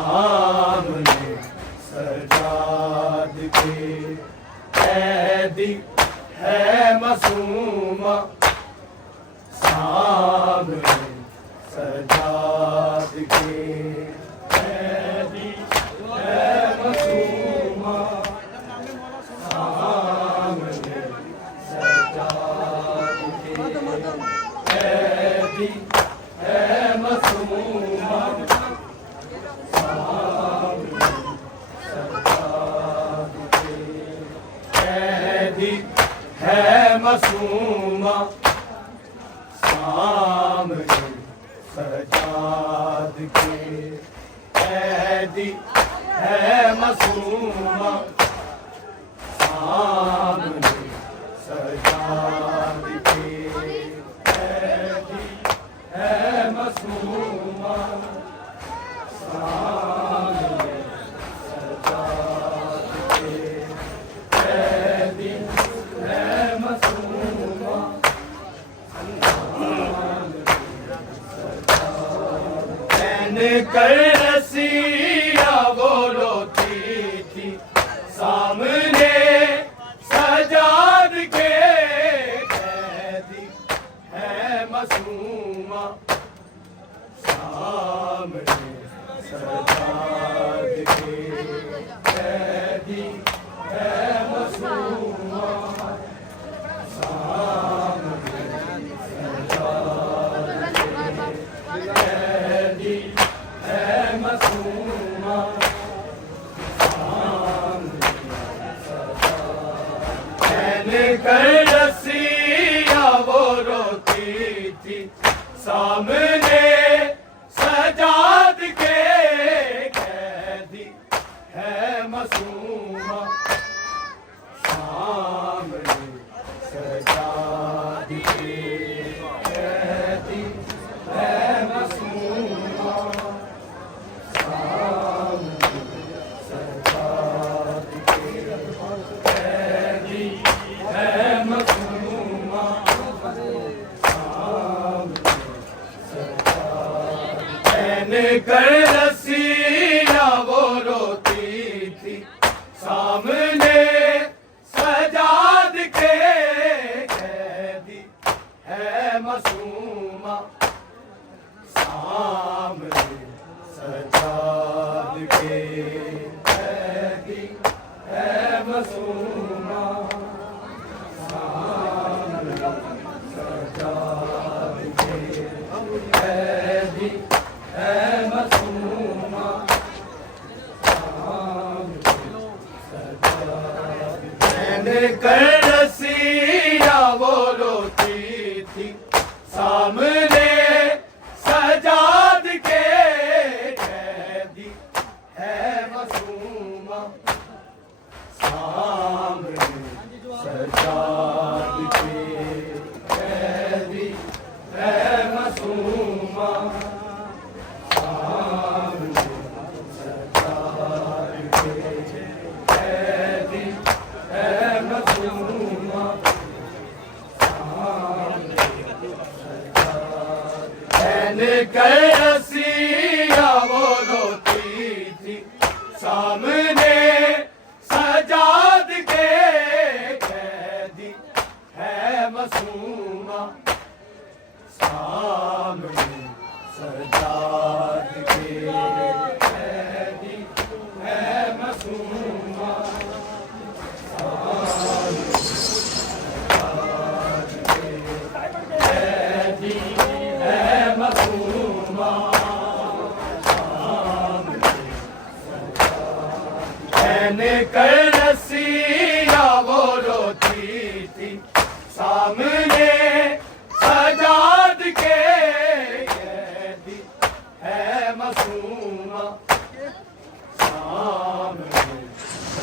सामने सजाद के कैदी है मासूमा, सामने सजाद के कैदी है मासूमा, सामने सजाद के कैदी है मासूमा, सामने सजाद के कैदी है मासूमा, सामने सजाद के कैदी है मासूमा, सामने सजाद के कैदी है मासूमा, सामने सजाद के कैदी है मासूमा, कर रसिया वो रोती थी सामने सजाद के कैदी है मासूमा, सामने सजाद के कैदी है मासूमा, सामने सजाद के कैदी है मासूमा, मैंने कर रसिया वो रोती थी सामने सजाद के कैदी है मासूमा, सामने सजाद के कैदी है मासूमा, सामने सजाद के कैदी है मासूमा, सामने सजाद मैंने कर रसिया वो रोती थी सामने सजाद के कैदी है मासूमा, सामने सजाद के कैदी है मासूमा, सामने सजाद के कैदी है मासूमा, सामने सजाद मैंने कर रसिया वो रोती थी सामने सजाद के कैदी है मासूमा, सामने सजाद के कैदी है मासूमा, सामने सजाद के कैदी है मासूमा, मैंने कर रसिया वो रोती थी सामने सजाद के कैदी है मासूमा, सामने सजाद के कैदी है मासूमा, सामने सजाद के कैदी है मासूमा, मैंने कर रसिया वो रोती थी सामने सजाद के कैदी है मासूमा, सामने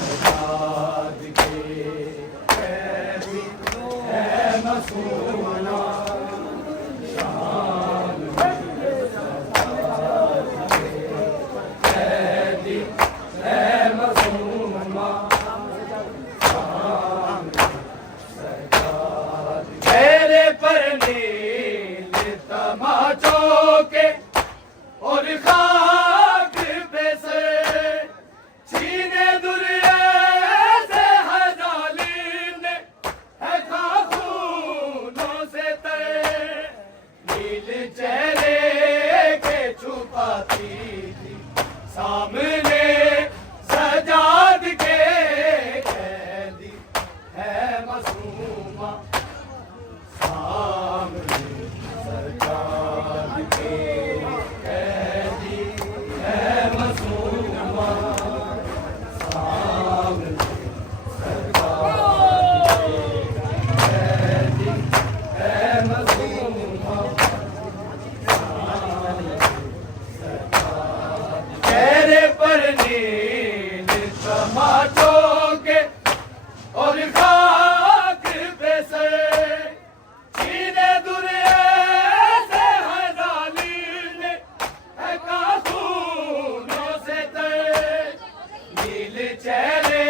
सजाद के कैदी है मासूमा, सामने सजाद के कैदी है मासूमा, सामने सजाद मेरे पर नील तमाचों के और खाक पे छुपाती थी सामने सजाद के कैदी है मासूमा सामने सजाद के कैदी है मासूमा सामने सजाद के कैदी है मासूमा चेहरे पर नील तमाचों के और खाक पे सर सीने दुनिया से है जालिम है कासूनों से तर नील चेहरे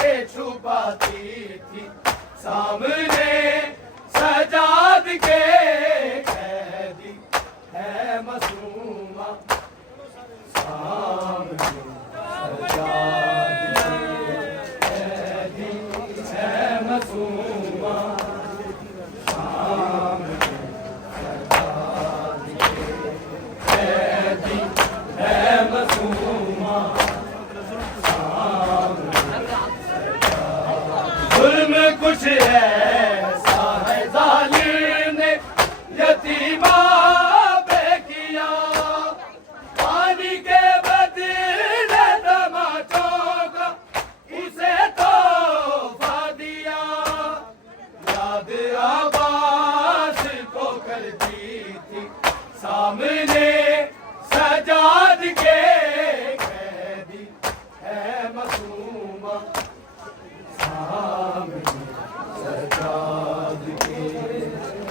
के छुपाती थी सामने सजाद के कैदी है मासूमा सामने सजाद के कैदी है मासूमा सामने सजाद के कैदी है मासूमा जुल्म कुछ ऐसा है जालिम ने यतीमा पे किया पानी के बदले तमाचों का उसे तोहफा दिया याद आबास को करती थी सामने सजाद के कैदी है मासूमा सामने सजाद के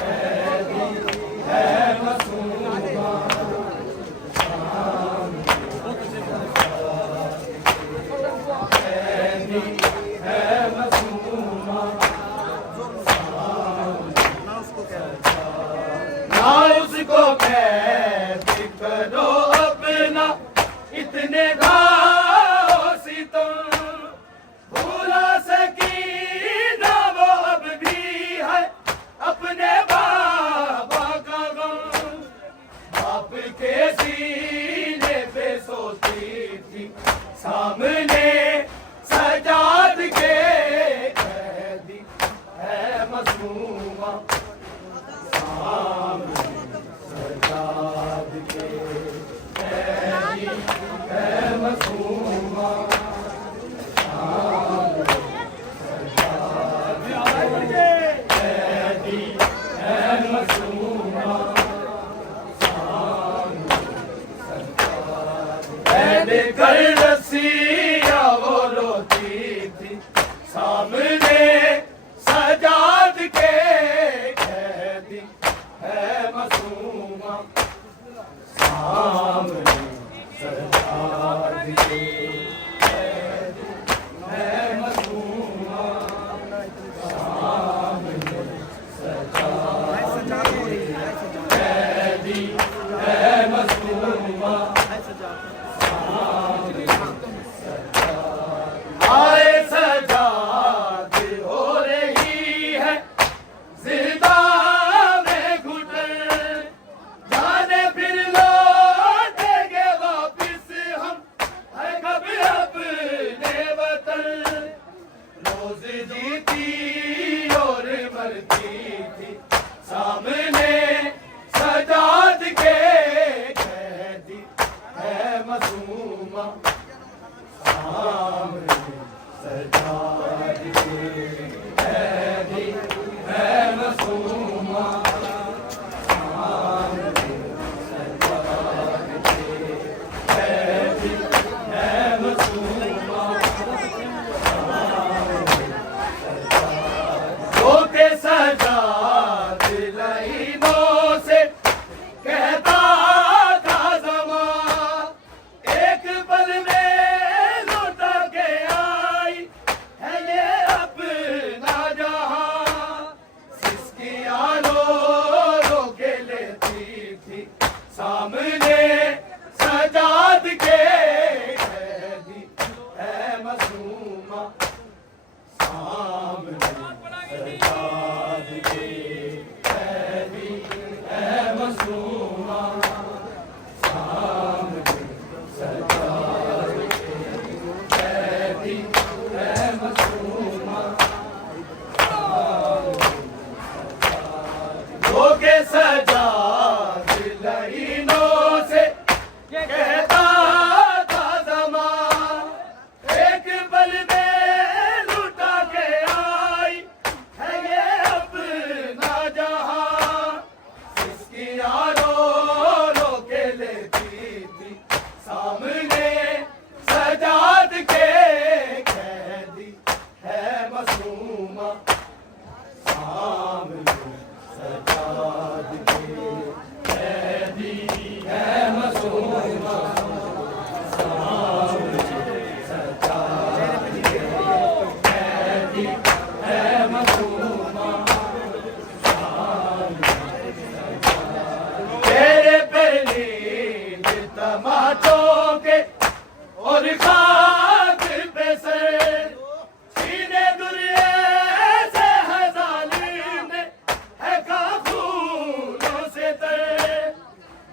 कैदी है मासूमा कैदी है मासूमा ना उसको कैद करो अपना इतने घाव सितम भूला सकी ना वो अब भी है अपने बाबा का गम बाप के सीने पे सोती थी सामने सजाद के कैदी है मासूमा सामने सजाद के कैदी है मासूमा कैदी है मासूमा कैद कर रसिया वो रोती थी सामने सजाद के कैदी है मासूमा सामने सजाद के कैदी है मासूमा सामने सजाद कैदी है मासूमा आए सजाद हो रही है जिंदा में घुटन जाने फिर लौटेंगे वापिस हम है कभी अपने वतन रोज जीती और मरती थी सामने सजाद के कैदी है सामने सजाद के कैदी है मासूमा, सामने सजाद के कैदी है मासूमा, सामने सजाद के कैदी है मासूमा, तेरे पे नींद तमाचों के और खातिर पे सर, सीने दुनिया से है जालिम है काफूलों से तर,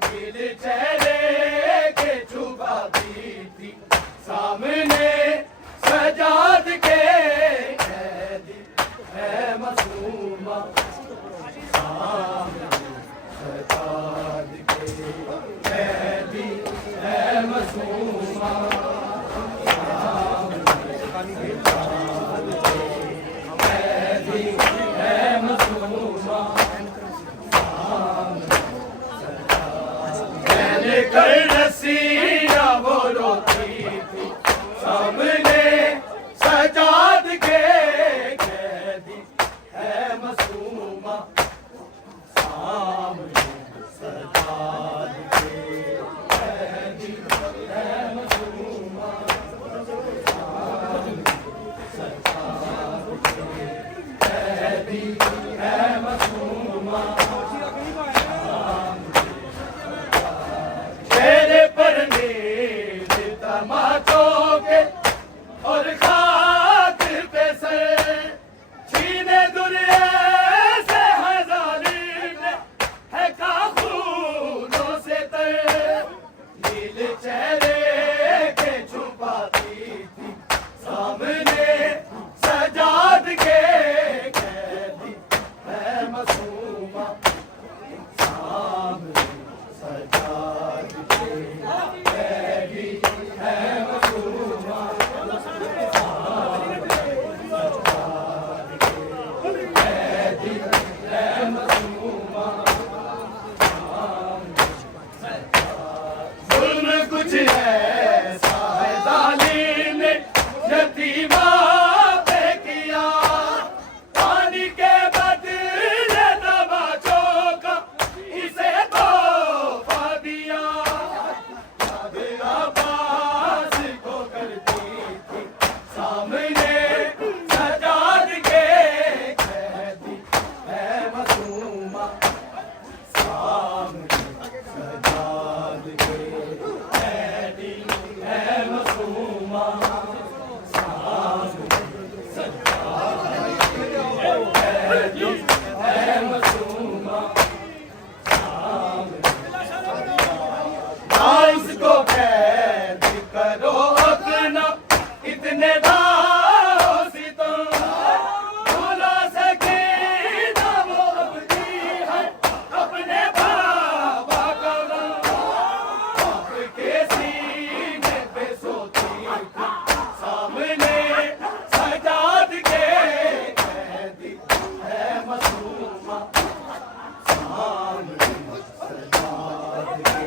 नील चेहरे के छुपाती थी सामने सजाद के कैदी है मासूमा, सामने सजाद के कैदी है मासूमा, सामने सजाद के कैदी है मासूमा, मैंने कर रसिया वो रोती थी सामने सजाद के कैदी है मासूमा, सामने सजाद के कैदी है मासूमा, सामने सजाद के कैदी है मासूमा, तेरे पर नींद तमाचों के और खातिर पे सर, छीने दुनिया से है जालिम है काफूलों से तर, नील चेहरे के छुपाती थी सामने सजाद के कैदी है मासूमा, सामने सजाद के कैदी है मासूमा, सामने सजाद के कैदी है मासूमा, जुल्म कुछ ऐसा है जालिम ने यतीमा पे किया, पानी के बदले तमाचों का इसे तोहफा दिया, याद अब्बास को करती थी सामने सजाद के कैदी है मासूमा, सामने सजाद के कैदी है मासूमा, सामने सजाद के कैदी है मासूमा, इसको कैद करो अपना इतने दाओ सितम, भुला सके ना वो अपनी है अपने बाबा का गम, आपके सीने पे सोती थी सामने सजाद के कैदी है मासूमा, सामने सजाद के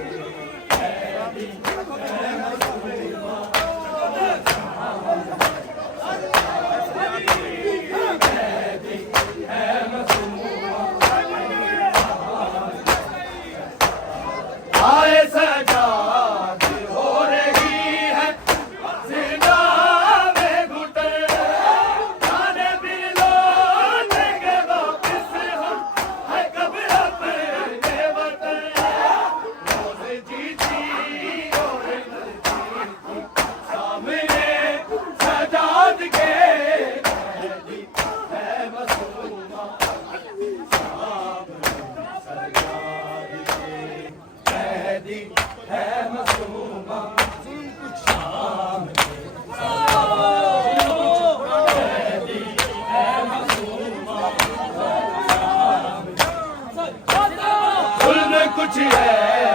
कैदी है मासूमा, कैदी है मासूमा, आए सजाद हो रही है जिंदा में घुटन, जाने भी लौटेंगे वापिस हम है कब अपने वतन, रोज जीती और मरती थी सामने सजाद के कैदी है मासूमा, सामने सजाद के कैदी है मासूमा, सामने कैदी है मासूमा, जुल्म कुछ है